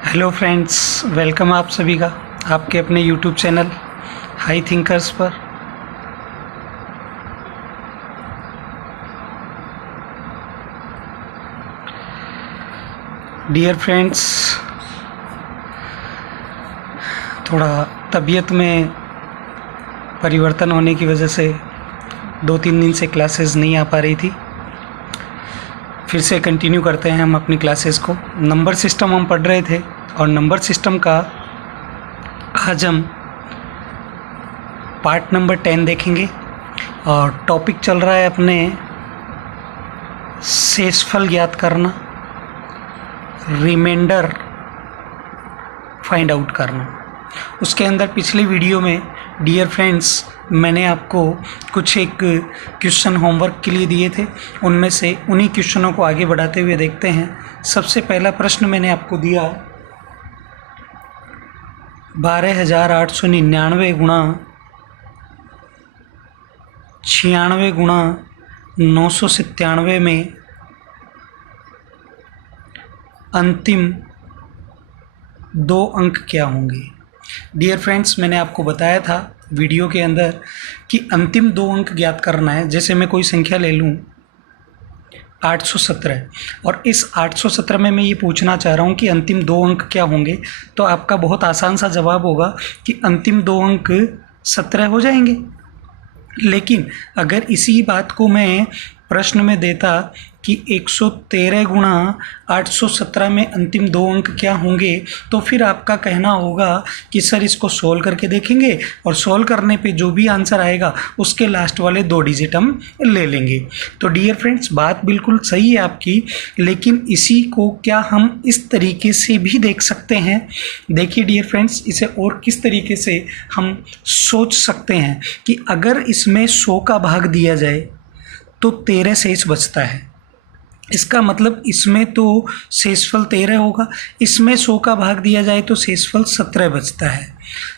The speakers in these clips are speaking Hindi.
हेलो फ्रेंड्स, वेलकम आप सभी का आपके अपने यूट्यूब चैनल हाई थिंकर्स पर। डियर फ्रेंड्स, थोड़ा तबीयत में परिवर्तन होने की वजह से 2-3 दिन से क्लासेस नहीं आ पा रही थी। फिर से कंटिन्यू करते हैं हम अपनी क्लासेस को। नंबर सिस्टम हम पढ़ रहे थे और नंबर सिस्टम का आज हम पार्ट नंबर 10 देखेंगे और टॉपिक चल रहा है अपने शेषफल ज्ञात करना, रिमाइंडर फाइंड आउट करना। उसके अंदर पिछली वीडियो में डियर फ्रेंड्स मैंने आपको कुछ एक क्वेश्चन होमवर्क के लिए दिए थे। उनमें से उन्हीं क्वेश्चनों को आगे बढ़ाते हुए देखते हैं। सबसे पहला प्रश्न मैंने आपको दिया 12,899 गुणा 96 गुणा 997 में अंतिम 2 अंक क्या होंगे। डियर फ्रेंड्स, मैंने आपको बताया था वीडियो के अंदर कि अंतिम 2 अंक ज्ञात करना है। जैसे मैं कोई संख्या ले लूँ 817 और इस 817 में मैं ये पूछना चाह रहा हूँ कि अंतिम 2 अंक क्या होंगे, तो आपका बहुत आसान सा जवाब होगा कि अंतिम 2 अंक 17 हो जाएंगे। लेकिन अगर इसी बात को मैं प्रश्न में देता कि 113 गुणा 817 में अंतिम 2 अंक क्या होंगे, तो फिर आपका कहना होगा कि सर इसको सोल्व करके देखेंगे और सोल्व करने पे जो भी आंसर आएगा उसके लास्ट वाले 2 डिजिट हम ले लेंगे। तो डियर फ्रेंड्स, बात बिल्कुल सही है आपकी, लेकिन इसी को क्या हम इस तरीके से भी देख सकते हैं। देखिए डियर फ्रेंड्स, इसे और किस तरीके से हम सोच सकते हैं कि अगर इसमें 100 का भाग दिया जाए तो 13 शेष बचता है। इसका मतलब इसमें तो शेषफल 13 होगा, इसमें 100 का भाग दिया जाए तो शेषफल 17 बचता है।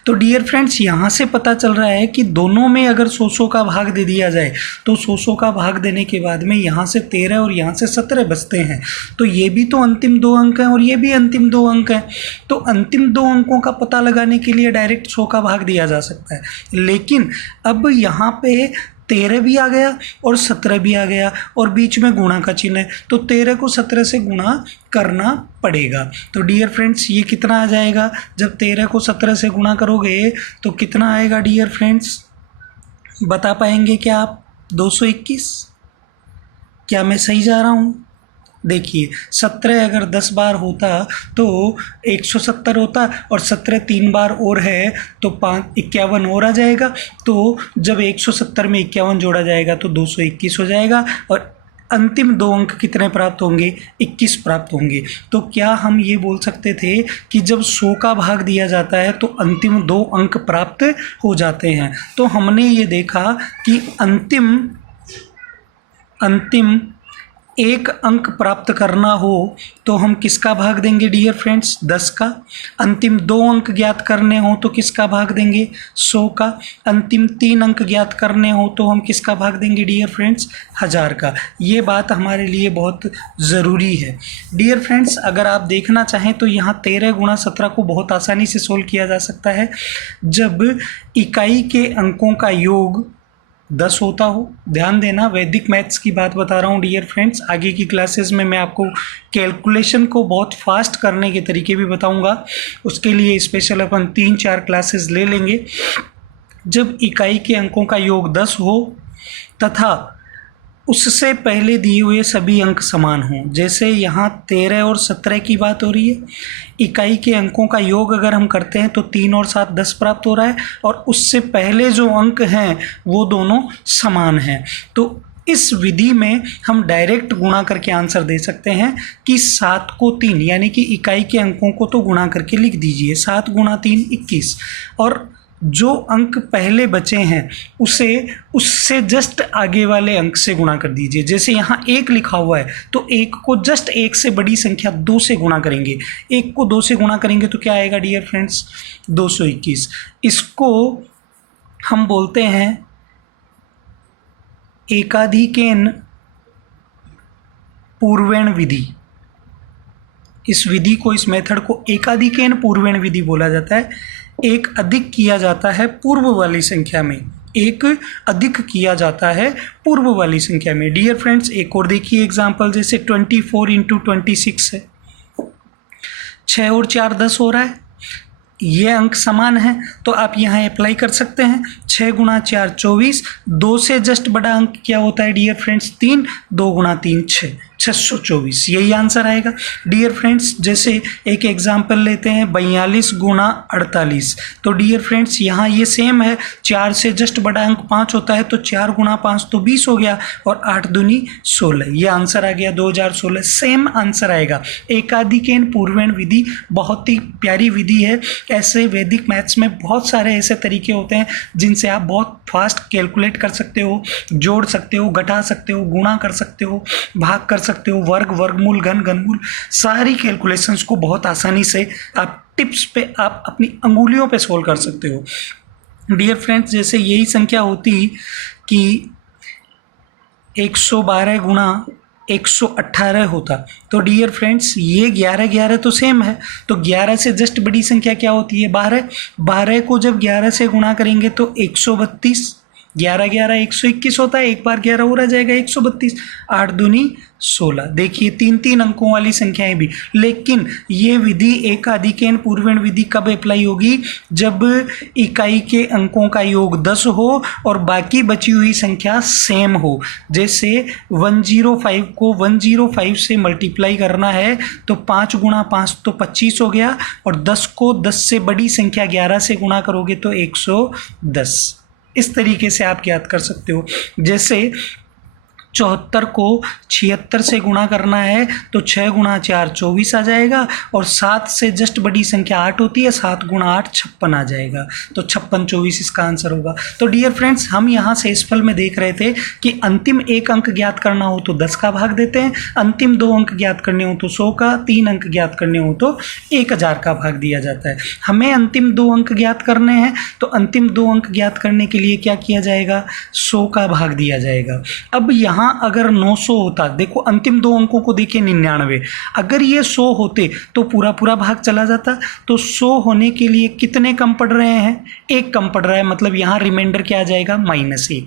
तो डियर फ्रेंड्स, यहाँ से पता चल रहा है कि दोनों में अगर 100 का भाग दे दिया जाए तो 100 का भाग देने के बाद में यहाँ से 13 और यहाँ से 17 बचते हैं। तो ये भी तो अंतिम 2 अंक हैं और ये भी अंतिम 2 अंक हैं। तो अंतिम 2 अंकों का पता लगाने के लिए डायरेक्ट 100 का भाग दिया जा सकता है। लेकिन अब यहाँ पे 13 भी आ गया और 17 भी आ गया और बीच में गुणा का चिन्ह है, तो 13 को 17 से गुणा करना पड़ेगा। तो डियर फ्रेंड्स, ये कितना आ जाएगा? जब 13 को 17 से गुणा करोगे तो कितना आएगा डियर फ्रेंड्स? बता पाएंगे क्या आप? 221। क्या मैं सही जा रहा हूँ? देखिए 17 अगर 10 बार होता तो 170 होता और 17 3 बार और है तो 51 और आ जाएगा। तो जब 170 में 51 जोड़ा जाएगा तो 221 हो जाएगा और अंतिम 2 अंक कितने प्राप्त होंगे? 21 प्राप्त होंगे। तो क्या हम ये बोल सकते थे कि जब 100 का भाग दिया जाता है तो अंतिम 2 अंक प्राप्त हो जाते हैं। तो हमने ये देखा कि अंतिम 1 अंक प्राप्त करना हो तो हम किसका भाग देंगे डियर फ्रेंड्स? 10 का। अंतिम 2 अंक ज्ञात करने हो तो किसका भाग देंगे? 100 का। अंतिम 3 अंक ज्ञात करने हो तो हम किसका भाग देंगे डियर फ्रेंड्स? 1000 का। ये बात हमारे लिए बहुत ज़रूरी है। डियर फ्रेंड्स, अगर आप देखना चाहें तो यहाँ 13 गुणा 17 को बहुत आसानी से सोल्व किया जा सकता है जब इकाई के अंकों का योग 10 होता हो। ध्यान देना, वैदिक मैथ्स की बात बता रहा हूँ डियर फ्रेंड्स। आगे की क्लासेस में मैं आपको कैलकुलेशन को बहुत फास्ट करने के तरीके भी बताऊँगा। उसके लिए स्पेशल अपन 3-4 क्लासेस ले लेंगे। जब इकाई के अंकों का योग 10 हो तथा उससे पहले दिए हुए सभी अंक समान हों, जैसे यहाँ 13 और 17 की बात हो रही है। इकाई के अंकों का योग अगर हम करते हैं तो 3 और 7 10 प्राप्त हो रहा है और उससे पहले जो अंक हैं वो दोनों समान हैं। तो इस विधि में हम डायरेक्ट गुणा करके आंसर दे सकते हैं कि 7 को 3 यानी कि इकाई के अंकों को तो गुणा करके लिख दीजिए। 7 गुणा 3 21 और जो अंक पहले बचे हैं उसे उससे जस्ट आगे वाले अंक से गुणा कर दीजिए। जैसे यहाँ 1 लिखा हुआ है तो 1 को जस्ट 1 से बड़ी संख्या 2 से गुणा करेंगे। 1 को 2 से गुणा करेंगे तो क्या आएगा डियर फ्रेंड्स? 221। इसको हम बोलते हैं एकाधिकेन पूर्वेण विधि। इस विधि को, इस मेथड को एकाधिकेन पूर्वेण विधि बोला जाता है। एक अधिक किया जाता है पूर्व वाली संख्या में, एक अधिक किया जाता है पूर्व वाली संख्या में। डियर फ्रेंड्स, एक और देखिए एग्जांपल, जैसे 24 इंटू 26 है, 6 और 4 10 हो रहा है, ये अंक समान है तो आप यहाँ अप्लाई कर सकते हैं। 6 गुणा 4 24, 2 से जस्ट बड़ा अंक क्या होता है डियर फ्रेंड्स? 3, 2 गुणा 3 6, 624, यही आंसर आएगा। डियर फ्रेंड्स, जैसे एक एग्जांपल लेते हैं 42 गुणा 48, तो डियर फ्रेंड्स यहाँ ये सेम है, 4 से जस्ट बड़ा अंक 5 होता है तो 4 गुणा 5 तो 20 हो गया, और 8 दूनी 16, ये आंसर आ गया 2016, सेम आंसर आएगा। एकाधिकेन पूर्वेण विधि बहुत ही प्यारी विधि है। ऐसे वैदिक मैथ्स में बहुत सारे ऐसे तरीके होते हैं जिनसे आप बहुत फास्ट कैलकुलेट कर सकते हो, जोड़ सकते हो, घटा सकते हो, गुणा कर सकते हो, भाग कर सकते हो, वर्ग, वर्गमूल, घन, घनमूल, सारी कैलकुलेशंस को बहुत आसानी से आप टिप्स पे, आप अपनी अंगुलियों पे सोल्व कर सकते हो। डियर फ्रेंड्स, जैसे यही संख्या होती कि 112 गुणा 118 होता, तो डियर फ्रेंड्स ये 11 11 तो सेम है, तो 11 से जस्ट बड़ी संख्या क्या होती है? 12। 12 को जब 11 से गुणा करेंगे तो 132, 11 11 121 होता है, एक बार 11 और आ जाएगा 132, 8 दूनी 16। देखिए 3 अंकों वाली संख्याएं भी, लेकिन ये विधि एकाधिकेन पूर्वेण विधि कब अप्लाई होगी? जब इकाई के अंकों का योग 10 हो और बाकी बची हुई संख्या सेम हो। जैसे 105 को 105 से मल्टीप्लाई करना है तो 5 गुणा 5 तो 25 हो गया, और 10 को 10 से बड़ी संख्या 11 से गुणा करोगे तो 110। इस तरीके से आप ज्ञात कर सकते हो। जैसे 74 को 76 से गुणा करना है तो 6 गुणा 4 24 आ जाएगा, और 7 से जस्ट बड़ी संख्या 8 होती है, 7 गुणा 8 56 आ जाएगा, तो 56 24 इसका आंसर होगा। तो डियर फ्रेंड्स, हम यहाँ से इस फल में देख रहे थे कि अंतिम एक अंक ज्ञात करना हो तो 10 का भाग देते हैं, अंतिम 2 अंक ज्ञात करने हो तो 100 का, 3 अंक ज्ञात करने हो तो 1000 का भाग दिया जाता है। हमें अंतिम 2 अंक ज्ञात करने हैं तो अंतिम 2 अंक ज्ञात करने के लिए क्या किया जाएगा? 100 का भाग दिया जाएगा। अब यहाँ अगर 900 होता, देखो अंतिम 2 अंकों को देखिए 99, अगर ये 100 होते तो पूरा पूरा भाग चला जाता, तो 100 होने के लिए कितने कम पड़ रहे हैं? 1 कम पड़ रहा है, मतलब यहाँ रिमाइंडर क्या आ जाएगा? -1।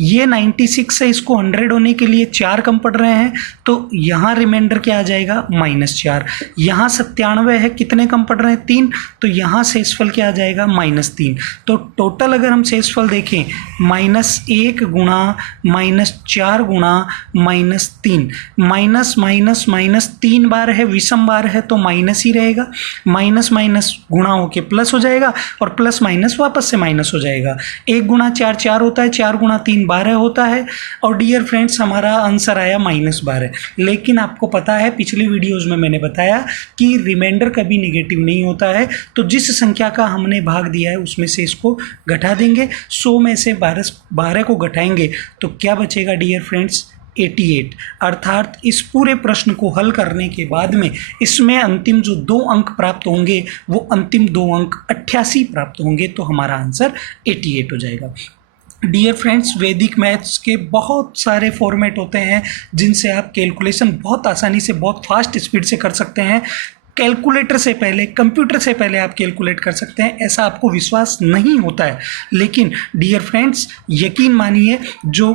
ये 96 है, इसको 100 होने के लिए 4 कम पड़ रहे हैं, तो यहाँ रिमाइंडर क्या आ जाएगा? -4। यहाँ 97 है, कितने कम पड़ रहे हैं? 3, तो यहाँ शेषफल क्या आ जाएगा? -3। तो टोटल अगर हम शेषफल देखें, -1 गुणा -4 गुणा -3, माइनस माइनस माइनस 3 बार है, विषम बार है तो माइनस ही रहेगा, माइनस माइनस गुणा होके प्लस हो जाएगा, और प्लस माइनस वापस से माइनस हो जाएगा। 1 गुणा 4 4 होता है, 4 गुणा 3 12 होता है, और डियर फ्रेंड्स हमारा आंसर आया -12। लेकिन आपको पता है पिछली वीडियोज़ में मैंने बताया कि रिमाइंडर कभी नेगेटिव नहीं होता है, तो जिस संख्या का हमने भाग दिया है उसमें से इसको घटा देंगे। 100 में से 12 को घटाएंगे तो क्या बचेगा डियर फ्रेंड्स? 88। अर्थात इस पूरे प्रश्न को हल करने के बाद में इसमें अंतिम जो 2 अंक प्राप्त होंगे वो अंतिम 2 अंक 88 प्राप्त होंगे, तो हमारा आंसर 88 हो जाएगा। डियर फ्रेंड्स, वैदिक मैथ्स के बहुत सारे फॉर्मेट होते हैं जिनसे आप कैलकुलेशन बहुत आसानी से, बहुत फास्ट स्पीड से कर सकते हैं। कैलकुलेटर से पहले, कंप्यूटर से पहले आप कैलकुलेट कर सकते हैं, ऐसा आपको विश्वास नहीं होता है, लेकिन डियर फ्रेंड्स यकीन मानिए, जो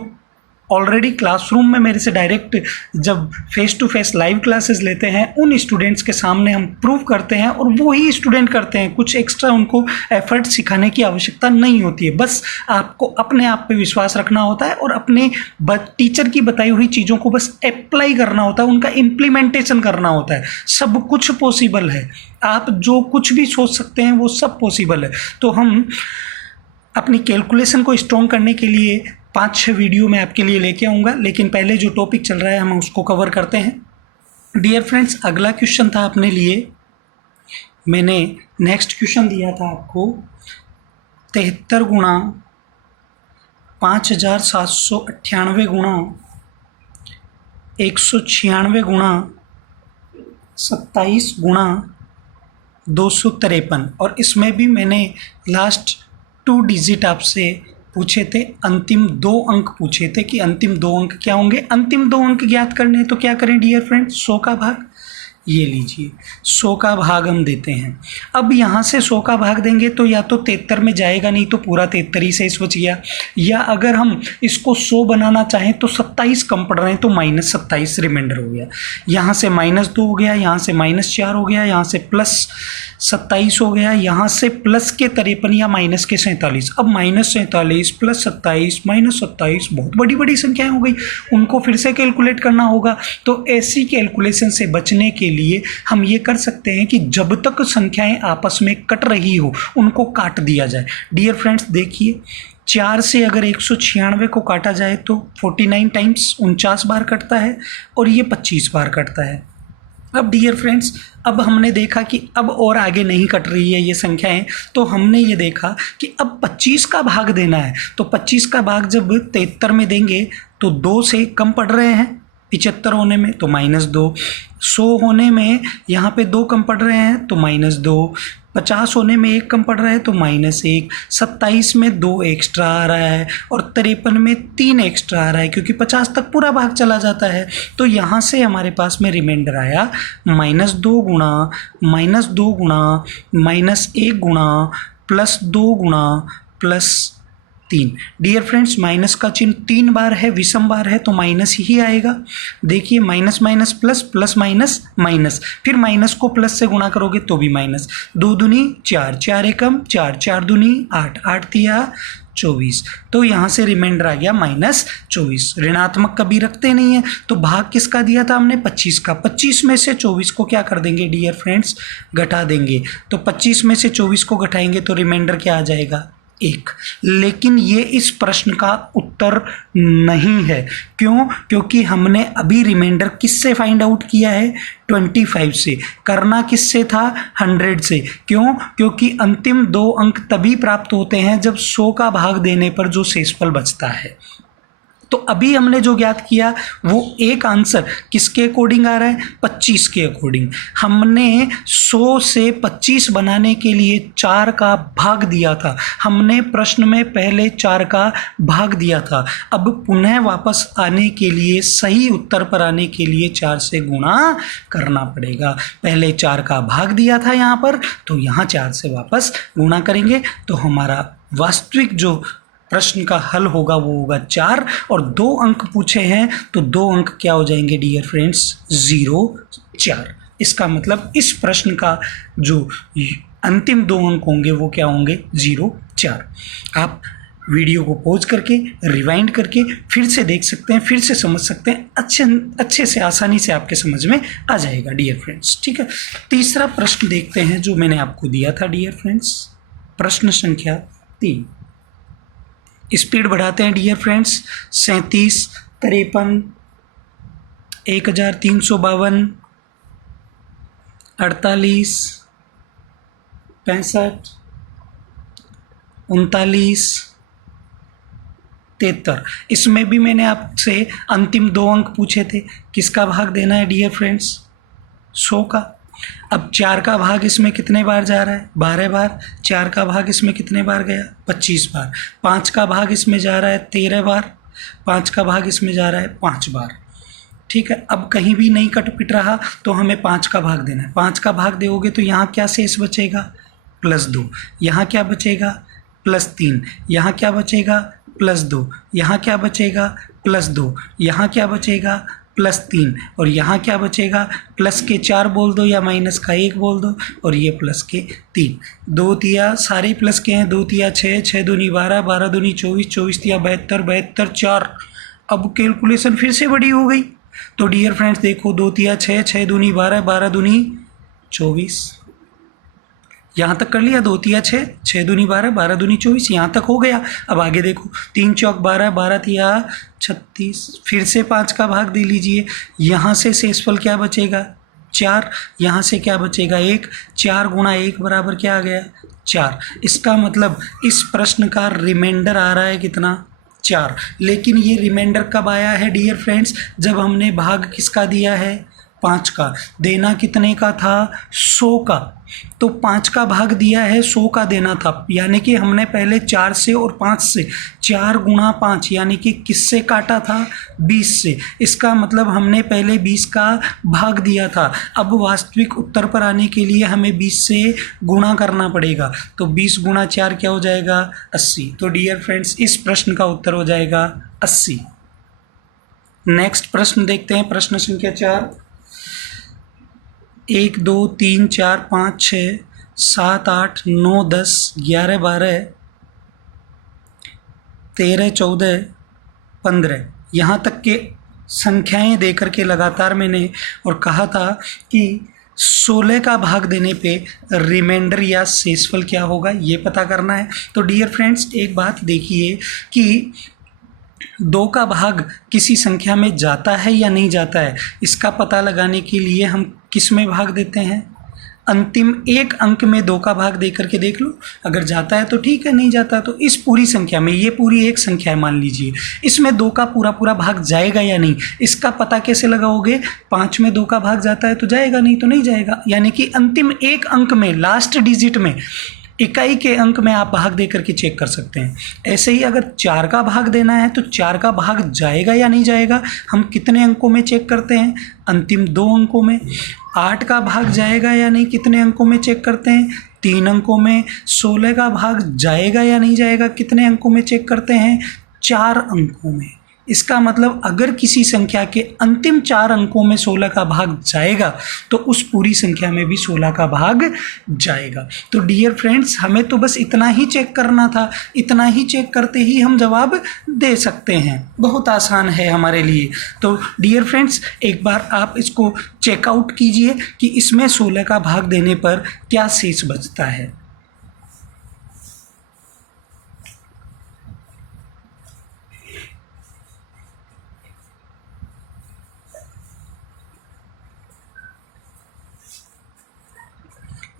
ऑलरेडी क्लासरूम में मेरे से डायरेक्ट जब face to face live classes लेते हैं उन स्टूडेंट्स के सामने हम प्रूव करते हैं, और वो ही स्टूडेंट करते हैं, कुछ एक्स्ट्रा उनको एफर्ट सिखाने की आवश्यकता नहीं होती है। बस आपको अपने आप पे विश्वास रखना होता है और अपने टीचर की बताई हुई चीज़ों को बस अप्लाई करना होता है, उनका इम्प्लीमेंटेशन करना होता है। सब कुछ पॉसिबल है, आप जो कुछ भी सोच सकते हैं वो सब पॉसिबल है। तो हम अपनी कैलकुलेशन को स्ट्रॉन्ग करने के लिए 5-6 वीडियो मैं आपके लिए लेके आऊँगा, लेकिन पहले जो टॉपिक चल रहा है हम उसको कवर करते हैं। डियर फ्रेंड्स, अगला क्वेश्चन था अपने लिए, मैंने नेक्स्ट क्वेश्चन दिया था आपको 73 गुणा 5798 गुणा 196 गुणा 27 गुणा 253, और इसमें भी मैंने लास्ट 2 डिजिट आपसे पूछे थे, अंतिम 2 अंक पूछे थे कि अंतिम 2 अंक क्या होंगे। अंतिम 2 अंक ज्ञात करने हैं तो क्या करें डियर फ्रेंड्स? 100 का भाग, ये लीजिए 100 का भाग हम देते हैं। अब यहाँ से 100 का भाग देंगे तो या तो 73 में जाएगा, नहीं तो पूरा 73 ही शेष बच गया, या अगर हम इसको 100 बनाना चाहें तो 27 कम पड़ रहे हैं तो -27 रिमाइंडर हो गया। यहाँ से -2 हो गया, यहाँ से -4 हो गया, यहाँ से +27 हो गया, यहाँ से प्लस के 53 या माइनस के 47। अब -47 + 27 -27 बहुत बड़ी बड़ी संख्याएं हो गई, उनको फिर से कैलकुलेट करना होगा। तो ऐसी कैलकुलेशन से बचने के लिए हम ये कर सकते हैं कि जब तक संख्याएं आपस में कट रही हो उनको काट दिया जाए। डियर फ्रेंड्स देखिए, 4 से अगर 196 को काटा जाए तो 49 टाइम्स 49 बार कटता है और ये 25 बार कटता है। अब डियर फ्रेंड्स, अब हमने देखा कि अब और आगे नहीं कट रही है ये संख्याएं, तो हमने ये देखा कि अब 25 का भाग देना है। तो 25 का भाग जब 73 में देंगे तो 2 से कम पड़ रहे हैं, 75 होने में तो -2, 100 होने में यहाँ पे 2 कम पड़ रहे हैं तो -2, 50 होने में 1 कम पड़ रहा है तो -1, 27 में 2 एक्स्ट्रा आ रहा है और 53 में 3 एक्स्ट्रा आ रहा है, क्योंकि 50 तक पूरा भाग चला जाता है। तो यहाँ से हमारे पास में रिमाइंडर आया -2 गुणा -2 गुणा -1 गुणा +2 गुणा +3। डियर फ्रेंड्स, माइनस का चिन्ह 3 बार है, विषम बार है तो माइनस ही आएगा। देखिए minus minus plus, plus minus minus, फिर माइनस को प्लस से गुणा करोगे तो भी माइनस। 2 दूनी 4, 4 एकम 4, 4 दूनी 8, 8 तिया 24। तो यहाँ से रिमाइंडर आ गया -24। ऋणात्मक कभी रखते नहीं है, तो भाग किसका दिया था हमने? 25 का। 25 में से 24 को क्या कर देंगे डियर फ्रेंड्स? घटा देंगे। तो 25 में से 24 को घटाएंगे तो रिमाइंडर क्या आ जाएगा? 1। लेकिन ये इस प्रश्न का उत्तर नहीं है। क्यों? क्योंकि हमने अभी रिमाइंडर किससे फाइंड आउट किया है? 25 से। करना किससे था? 100 से। क्यों? क्योंकि अंतिम 2 अंक तभी प्राप्त होते हैं जब 100 का भाग देने पर जो शेषफल बचता है। तो अभी हमने जो ज्ञात किया वो एक आंसर किसके अकॉर्डिंग आ रहा है? 25 के अकॉर्डिंग। हमने 100 से 25 बनाने के लिए 4 का भाग दिया था। हमने प्रश्न में पहले 4 का भाग दिया था। अब पुनः वापस आने के लिए, सही उत्तर पर आने के लिए 4 से गुणा करना पड़ेगा। पहले 4 का भाग दिया था यहाँ पर, तो यहाँ 4 से वापस गुणा करेंगे तो हमारा वास्तविक जो प्रश्न का हल होगा वो होगा 4। और 2 अंक पूछे हैं तो 2 अंक क्या हो जाएंगे डियर फ्रेंड्स? 0, 4। इसका मतलब इस प्रश्न का जो अंतिम 2 अंक होंगे वो क्या होंगे? 0, 4। आप वीडियो को पॉज करके रिवाइंड करके फिर से देख सकते हैं, फिर से समझ सकते हैं। अच्छे से आसानी से आपके समझ में आ जाएगा डियर फ्रेंड्स। ठीक है, तीसरा प्रश्न देखते हैं जो मैंने आपको दिया था डियर फ्रेंड्स। प्रश्न संख्या 3। स्पीड बढ़ाते हैं डियर फ्रेंड्स। 37, 53, 1352, 48, 65, 39, 73। इसमें भी मैंने आपसे अंतिम 2 अंक पूछे थे। किसका भाग देना है डियर फ्रेंड्स? 100 का। अब 4 का भाग इसमें कितने बार जा रहा है? 12 बार। 4 का भाग इसमें कितने बार गया? 25 बार। 5 का भाग इसमें जा रहा है 13 बार। 5 का भाग इसमें जा रहा है 5 बार। ठीक है, अब कहीं भी नहीं कट पिट रहा तो हमें 5 का भाग देना है। 5 का भाग दोगे तो यहाँ क्या शेष बचेगा? +2। यहाँ क्या बचेगा? +3। यहाँ क्या बचेगा? +2। यहाँ क्या बचेगा? +2। यहाँ क्या बचेगा? +3। और यहाँ क्या बचेगा? प्लस के 4 बोल दो या माइनस का 1 बोल दो, और ये प्लस के 3। 2 तिया सारे प्लस के हैं। 2 तिया 6, 6 दूनी 12, 12 दूनी 24, 24 तिया 72, 72 4। अब कैलकुलेशन फिर से बड़ी हो गई। तो डियर फ्रेंड्स देखो, 2 तिया 6, 6 दूनी 12, 12 दूनी 24। यहाँ तक कर लिया। 2 तिया 6, 6 दूनी 12, 12 दूनी 24, यहाँ तक हो गया। अब आगे देखो, 3 चौक 12, 12 तिया 36। फिर से 5 का भाग दे लीजिए। यहाँ से शेषफल क्या बचेगा? 4। यहाँ से क्या बचेगा? 1। 4 गुणा 1 बराबर क्या आ गया? 4। इसका मतलब इस प्रश्न का रिमाइंडर आ रहा है कितना? 4। लेकिन ये रिमाइंडर कब आया है डियर फ्रेंड्स? जब हमने भाग किसका दिया है? 5 का, देना कितने का था 100 का, तो 5 का भाग दिया है 100 का देना था, यानी कि हमने पहले 4 से और 5 से 4 गुणा 5 यानी कि किससे काटा था 20 से, इसका मतलब हमने पहले 20 का भाग दिया था। अब वास्तविक उत्तर पर आने के लिए हमें 20 से गुणा करना पड़ेगा, तो 20 गुणा 4 क्या हो जाएगा 80। तो डियर फ्रेंड्स इस प्रश्न का उत्तर हो जाएगा 80। नेक्स्ट प्रश्न देखते हैं, प्रश्न संख्या 4। 1 2 3 4 5 6 7 8 9 10 11 12 13 14 15 यहाँ तक के संख्याएं देकर के लगातार मैंने और कहा था कि 16 का भाग देने पे रिमाइंडर या शेषफल क्या होगा ये पता करना है। तो डियर फ्रेंड्स एक बात देखिए कि 2 का भाग किसी संख्या में जाता है या नहीं जाता है, इसका पता लगाने के लिए हम किस में भाग देते हैं, अंतिम एक अंक में 2 का भाग दे करके देख लो, अगर जाता है तो ठीक है, नहीं जाता तो इस पूरी संख्या में, ये पूरी एक संख्या है मान लीजिए, इसमें 2 का पूरा पूरा भाग जाएगा या नहीं, इसका पता कैसे लगाओगे, 5 में 2 का भाग जाता है तो जाएगा, नहीं तो नहीं जाएगा, यानी कि अंतिम एक अंक में, लास्ट डिजिट में, इकाई के अंक में आप भाग दे करके चेक कर सकते हैं। ऐसे ही अगर 4 का भाग देना है तो 4 का भाग जाएगा या नहीं जाएगा, हम कितने अंकों में चेक करते हैं, अंतिम 2 अंकों में। 8 का भाग जाएगा या नहीं, कितने अंकों में चेक करते हैं, 3 अंकों में। 16 का भाग जाएगा या नहीं जाएगा, कितने अंकों में चेक करते हैं, 4 अंकों में। इसका मतलब अगर किसी संख्या के अंतिम 4 अंकों में 16 का भाग जाएगा तो उस पूरी संख्या में भी 16 का भाग जाएगा। तो डियर फ्रेंड्स हमें तो बस इतना ही चेक करना था, इतना ही चेक करते ही हम जवाब दे सकते हैं, बहुत आसान है हमारे लिए। तो डियर फ्रेंड्स एक बार आप इसको चेकआउट कीजिए कि इसमें 16 का भाग देने पर क्या शेष बचता है।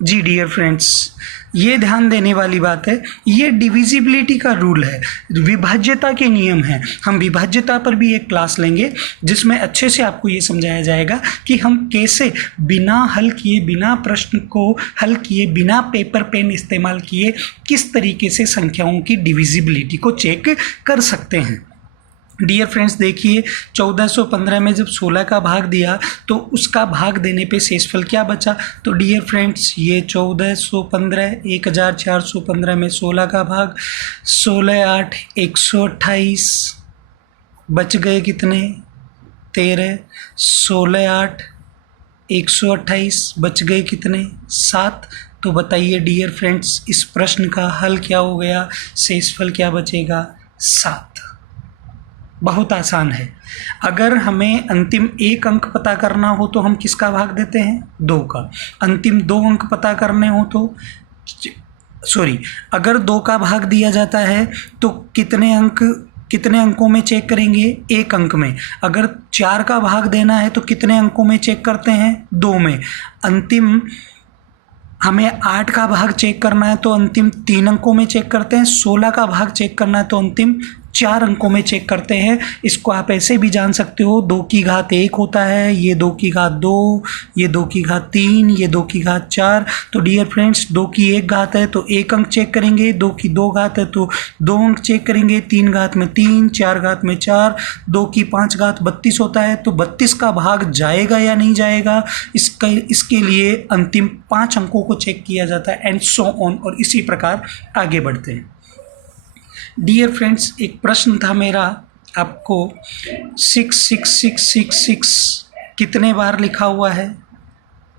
जी डियर फ्रेंड्स ये ध्यान देने वाली बात है, ये डिविजिबिलिटी का रूल है, विभाज्यता के नियम हैं। हम विभाज्यता पर भी एक क्लास लेंगे जिसमें अच्छे से आपको ये समझाया जाएगा कि हम कैसे बिना हल किए, बिना प्रश्न को हल किए, बिना पेपर पेन इस्तेमाल किए किस तरीके से संख्याओं की डिविजिबिलिटी को चेक कर सकते हैं। डियर फ्रेंड्स देखिए 1415 में जब 16 का भाग दिया तो उसका भाग देने पे शेषफल क्या बचा, तो डियर फ्रेंड्स ये 1415, 1415 में 16 का भाग, 16 8 128, बच गए कितने 13, 16 8 128, बच गए कितने 7। तो बताइए डियर फ्रेंड्स इस प्रश्न का हल क्या हो गया, शेषफल क्या बचेगा 7। बहुत आसान है। अगर हमें अंतिम एक अंक पता करना हो तो हम किसका भाग देते हैं 2 का, अंतिम 2 अंक पता करने हो तो अगर 2 का भाग दिया जाता है तो कितने अंकों में चेक करेंगे, एक अंक में। अगर 4 का भाग देना है तो कितने अंकों में चेक करते हैं 2 में। अंतिम हमें 8 का भाग चेक करना है तो अंतिम 3 अंकों में चेक करते हैं। 16 का भाग चेक करना है तो अंतिम 4 अंकों में चेक करते हैं। इसको आप ऐसे भी जान सकते हो 2 की घात 1 होता है, ये 2 की घात 2, ये 2 की घात 3, ये 2 की घात 4। तो डियर फ्रेंड्स 2 की 1 घात है तो 1 अंक चेक करेंगे, 2 की 2 घात है तो 2 अंक चेक करेंगे, 3 घात में 3, 4 घात में 4, 2 की 5 घात 32 होता है तो 32 का भाग जाएगा या नहीं जाएगा, इसके लिए अंतिम 5 अंकों को चेक किया जाता है एंड सो ऑन, और इसी प्रकार आगे बढ़ते हैं। डियर फ्रेंड्स एक प्रश्न था मेरा आपको, 66666 कितने बार लिखा हुआ है,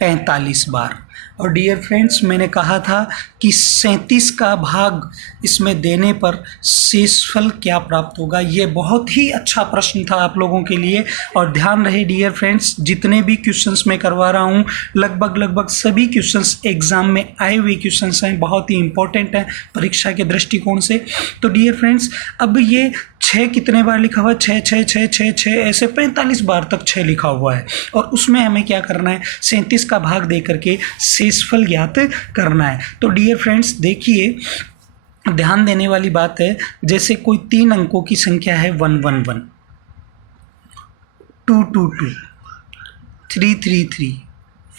45 बार। और डियर फ्रेंड्स मैंने कहा था कि 37 का भाग इसमें देने पर शेषफल क्या प्राप्त होगा। ये बहुत ही अच्छा प्रश्न था आप लोगों के लिए, और ध्यान रहे डियर फ्रेंड्स जितने भी क्वेश्चंस मैं करवा रहा हूँ लगभग सभी क्वेश्चंस एग्जाम में आए हुए क्वेश्चंस हैं, बहुत ही इंपॉर्टेंट हैं परीक्षा के दृष्टिकोण से। तो डियर फ्रेंड्स अब ये 6 कितने बार लिखा हुआ है, 6 6 6 6 6 ऐसे 45 बार तक 6 लिखा हुआ है, और उसमें हमें क्या करना है 37 का भाग दे करके शेषफल ज्ञात करना है। तो डियर फ्रेंड्स देखिए ध्यान देने वाली बात है, जैसे कोई 3 अंकों की संख्या है 111, 222, 333,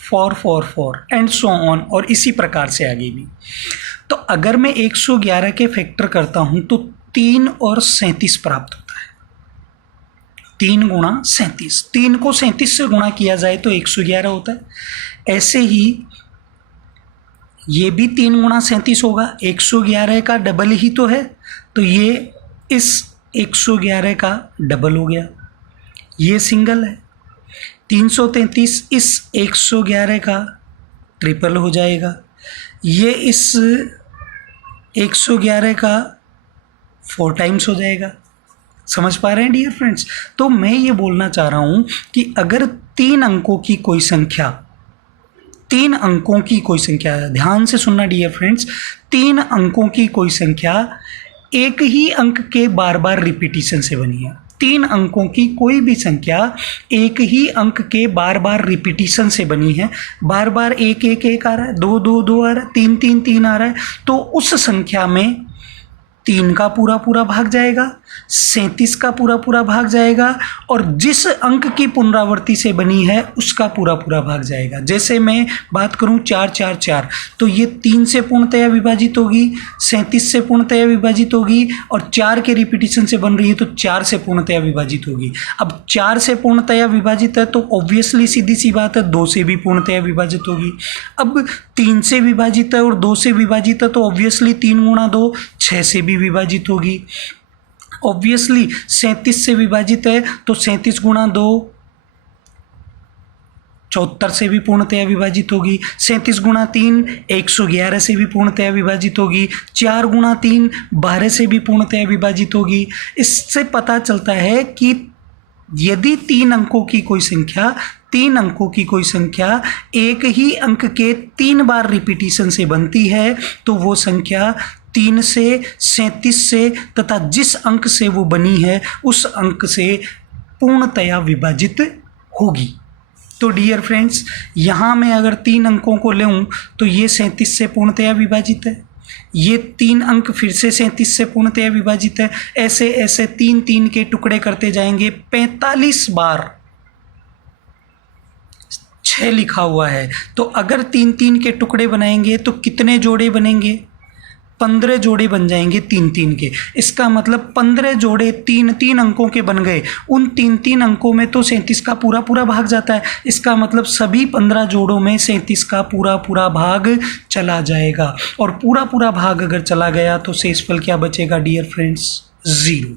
444 एंड सो ऑन, और इसी प्रकार से आगे भी। तो अगर मैं 111 के फैक्टर करता हूं तो 3 और 37 प्राप्त होता है। 3 गुणा 37, 3 को 37 से गुणा किया जाए तो 111 होता है। ऐसे ही ये भी 3 गुणा 37 होगा, 111 का डबल ही तो है, तो ये इस 111 का डबल हो गया, ये सिंगल है। 333 इस 111 का ट्रिपल हो जाएगा, ये इस 111 का 4 टाइम्स हो जाएगा। समझ पा रहे हैं डियर फ्रेंड्स? तो मैं ये बोलना चाह रहा हूँ कि अगर 3 अंकों की कोई संख्या, 3 अंकों की कोई संख्या, ध्यान से सुनना डियर फ्रेंड्स, 3 अंकों की कोई संख्या एक ही अंक के बार बार रिपीटिशन से बनी है। 3 अंकों की कोई भी संख्या एक ही अंक के बार बार रिपीटिशन से बनी है, बार बार 1 1 1 आ रहा है, 2 2 2 आ रहा है, 3 3 3 आ रहा है, तो उस संख्या में 3 का पूरा पूरा भाग जाएगा, 37 का पूरा पूरा भाग जाएगा, और जिस अंक की पुनरावृत्ति से बनी है उसका पूरा पूरा भाग जाएगा। जैसे मैं बात करूं 4 4 4, तो ये 3 से पूर्णतया विभाजित होगी, 37 से पूर्णतया विभाजित होगी, और 4 के रिपीटिशन से बन रही है तो 4 से पूर्णतया विभाजित होगी। अब 4 से पूर्णतया विभाजित है तो ऑब्वियसली सीधी सी बात है 2 से भी पूर्णतया विभाजित होगी। अब 3 से विभाजित है और 2 से विभाजित है तो ऑब्वियसली 3 गुणा 2 6 से भी विभाजित होगी। ऑब्वियसली 37 से विभाजित है तो 37 गुणा 2 74 से भी पूर्णतया विभाजित होगी। 37 गुणा 3 111 से भी पूर्णतया विभाजित होगी। 4 गुणा 3 12 से भी पूर्णतया विभाजित होगी। इससे पता चलता है कि यदि 3 अंकों की कोई संख्या, 3 अंकों की कोई संख्या एक ही अंक के 3 बार रिपीटिशन से बनती है तो वो संख्या 3 से 37 से तथा जिस अंक से वो बनी है उस अंक से पूर्णतया विभाजित होगी। तो डियर फ्रेंड्स, यहाँ मैं अगर 3 अंकों को लूँ तो ये 37 से पूर्णतया विभाजित है, ये 3 अंक फिर से 37 से पूर्णतया विभाजित है। ऐसे ऐसे 3 3 के टुकड़े करते जाएंगे। 45 बार 6 लिखा हुआ है, तो अगर 3 3 के टुकड़े बनाएंगे तो कितने जोड़े बनेंगे? 15 जोड़े बन जाएंगे 3 3 के। इसका मतलब 15 जोड़े 3 3 अंकों के बन गए। उन 3 3 अंकों में तो 37 का पूरा पूरा भाग जाता है। इसका मतलब सभी 15 जोड़ों में 37 का पूरा पूरा भाग चला जाएगा, और पूरा पूरा भाग अगर चला गया तो शेषफल क्या बचेगा डियर फ्रेंड्स? 0।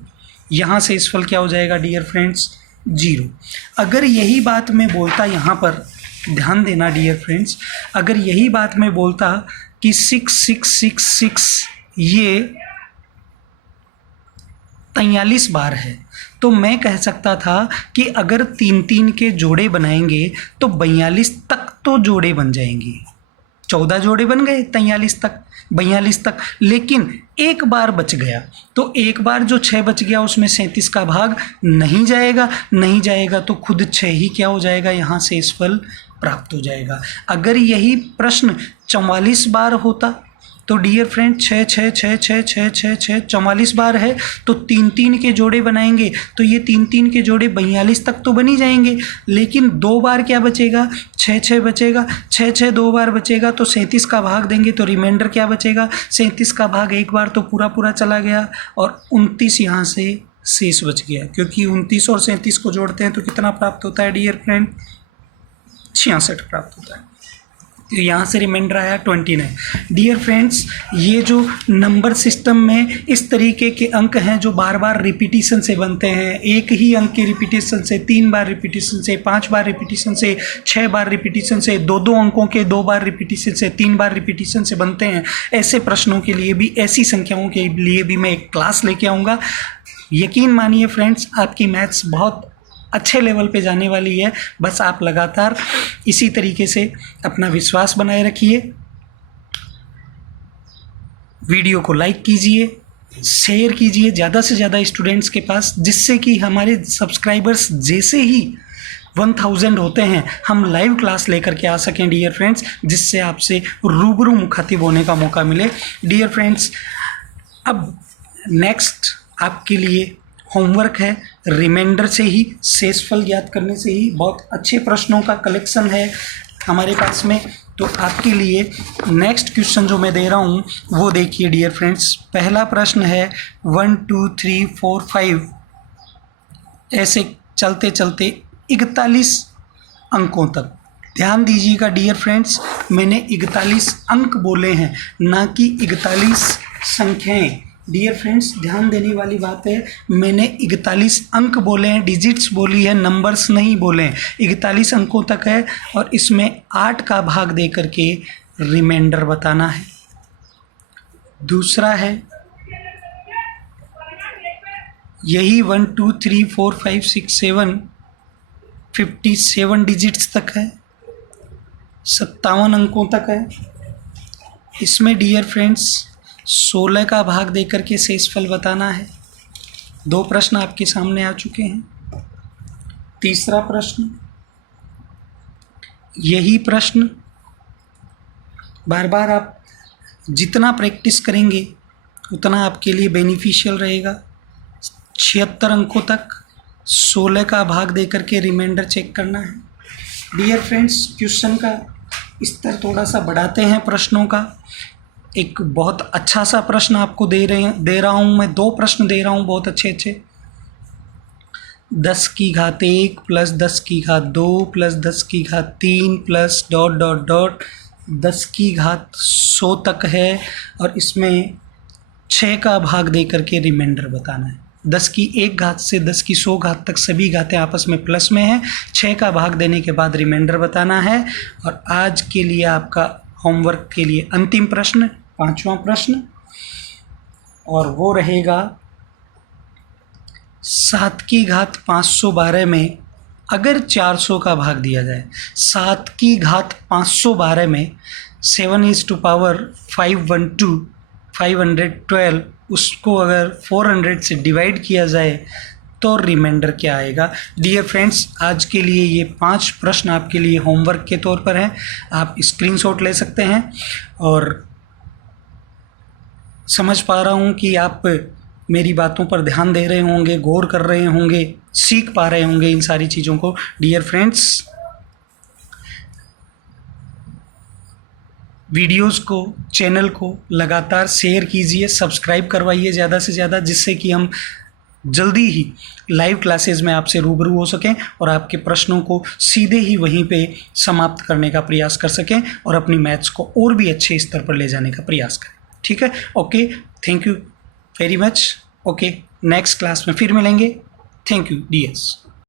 यहाँ शेषफल क्या हो जाएगा डियर फ्रेंड्स? 0। अगर यही बात मैं बोलता, यहाँ पर ध्यान देना डियर फ्रेंड्स, अगर यही बात मैं बोलता कि 6 6 6 6 ये 43 बार है, तो मैं कह सकता था कि अगर 3 3 के जोड़े बनाएंगे तो 42 तक तो जोड़े बन जाएंगे। 14 जोड़े बन गए 43 तक, 42 तक, लेकिन एक बार बच गया, तो एक बार जो 6 बच गया उसमें 37 का भाग नहीं जाएगा, नहीं जाएगा तो खुद 6 ही क्या हो जाएगा, यहाँ से शेषफल प्राप्त हो जाएगा। अगर यही प्रश्न 44 बार होता तो डियर फ्रेंड 6 6 6 6 6 6 6 44 बार है, तो 3 3 के जोड़े बनाएंगे तो ये 3 3 के जोड़े 42 तक तो बन ही जाएंगे, लेकिन 2 बार क्या बचेगा? 6 6 बचेगा, 6 6 2 बार बचेगा तो 37 का भाग देंगे तो रिमाइंडर क्या बचेगा? 37 का भाग एक बार तो पूरा पूरा चला गया, और 29 यहाँ से शेष बच गया, क्योंकि 29 और 37 को जोड़ते हैं तो कितना प्राप्त होता है डियर फ्रेंड? 66 प्राप्त होता है। तो यहाँ से रिमाइंडर आया 29। डियर फ्रेंड्स, ये जो नंबर सिस्टम में इस तरीके के अंक हैं जो बार बार रिपीटिशन से बनते हैं, एक ही अंक के रिपीटिशन से, 3 बार रिपीटिशन से, 5 बार रिपीटिशन से, 6 बार रिपीटिशन से, 2 अंकों के 2 बार रिपीटिशन से, 3 बार रिपीटिशन से बनते हैं। ऐसे प्रश्नों के लिए भी, ऐसी संख्याओं के लिए भी मैं एक क्लास लेके आऊँगा। यकीन मानिए फ्रेंड्स, आपकी मैथ्स बहुत अच्छे लेवल पे जाने वाली है। बस आप लगातार इसी तरीके से अपना विश्वास बनाए रखिए, वीडियो को लाइक कीजिए, शेयर कीजिए ज़्यादा से ज़्यादा स्टूडेंट्स के पास, जिससे कि हमारे सब्सक्राइबर्स जैसे ही 1000 होते हैं हम लाइव क्लास लेकर के आ सकें डियर फ्रेंड्स, जिससे आपसे रूबरू मुखातिब होने का मौका मिले। डियर फ्रेंड्स, अब नेक्स्ट आपके लिए होमवर्क है रिमाइंडर से ही, शेषफल ज्ञात करने से ही बहुत अच्छे प्रश्नों का कलेक्शन है हमारे पास में। तो आपके लिए नेक्स्ट क्वेश्चन जो मैं दे रहा हूँ वो देखिए डियर फ्रेंड्स। पहला प्रश्न है 1 2 3 4 5 ऐसे चलते चलते 41 अंकों तक। ध्यान दीजिएगा डियर फ्रेंड्स, मैंने 41 अंक बोले हैं, ना कि 41 संख्याएं। डियर फ्रेंड्स ध्यान देने वाली बात है, मैंने 41 अंक बोले हैं, डिजिट्स बोली है, नंबर्स नहीं बोले हैं। 41 अंकों तक है और इसमें 8 का भाग दे करके रिमाइंडर बताना है। दूसरा है यही 1 2 3 4 5 6 7 57 डिजिट्स तक है, 57 अंकों तक है। इसमें डियर फ्रेंड्स 16 का भाग देकर के शेषफल बताना है। 2 प्रश्न आपके सामने आ चुके हैं। तीसरा प्रश्न, यही प्रश्न बार बार आप जितना प्रैक्टिस करेंगे उतना आपके लिए बेनिफिशियल रहेगा। 76 अंकों तक 16 का भाग देकर के रिमाइंडर चेक करना है। डियर फ्रेंड्स क्वेश्चन का स्तर थोड़ा सा बढ़ाते हैं प्रश्नों का। एक बहुत अच्छा सा प्रश्न आपको दे रहा हूँ मैं। 2 प्रश्न दे रहा हूँ बहुत अच्छे अच्छे। 10 की घात 1 प्लस 10 की घात 2 प्लस 10 की घात 3 प्लस डॉट डॉट डॉट 10 की घात 100 तक है और इसमें 6 का भाग दे करके रिमाइंडर बताना है। 10 की 1 घात से 10 की 100 घात तक सभी घातें आपस में प्लस में हैं। 6 का भाग देने के बाद रिमाइंडर बताना है। और आज के लिए आपका होमवर्क के लिए अंतिम प्रश्न, 5वां प्रश्न, और वो रहेगा 7 की घात 512 में अगर 400 का भाग दिया जाए। 7 की घात 512 में 7 is to power 512 उसको अगर 400 से डिवाइड किया जाए तो रिमाइंडर क्या आएगा। डियर फ्रेंड्स आज के लिए ये 5 प्रश्न आपके लिए होमवर्क के तौर पर हैं। आप स्क्रीनशॉट ले सकते हैं और समझ पा रहा हूँ कि आप मेरी बातों पर ध्यान दे रहे होंगे, गौर कर रहे होंगे, सीख पा रहे होंगे इन सारी चीज़ों को। डियर फ्रेंड्स वीडियोस को, चैनल को लगातार शेयर कीजिए, सब्सक्राइब करवाइए ज़्यादा से ज़्यादा, जिससे कि हम जल्दी ही लाइव क्लासेस में आपसे रूबरू हो सकें और आपके प्रश्नों को सीधे ही वहीं पे समाप्त करने का प्रयास कर सकें और अपनी मैथ्स को और भी अच्छे स्तर पर ले जाने का प्रयास करें। ठीक है, okay, thank you very much. Okay, next class में फिर मिलेंगे। Thank you dears.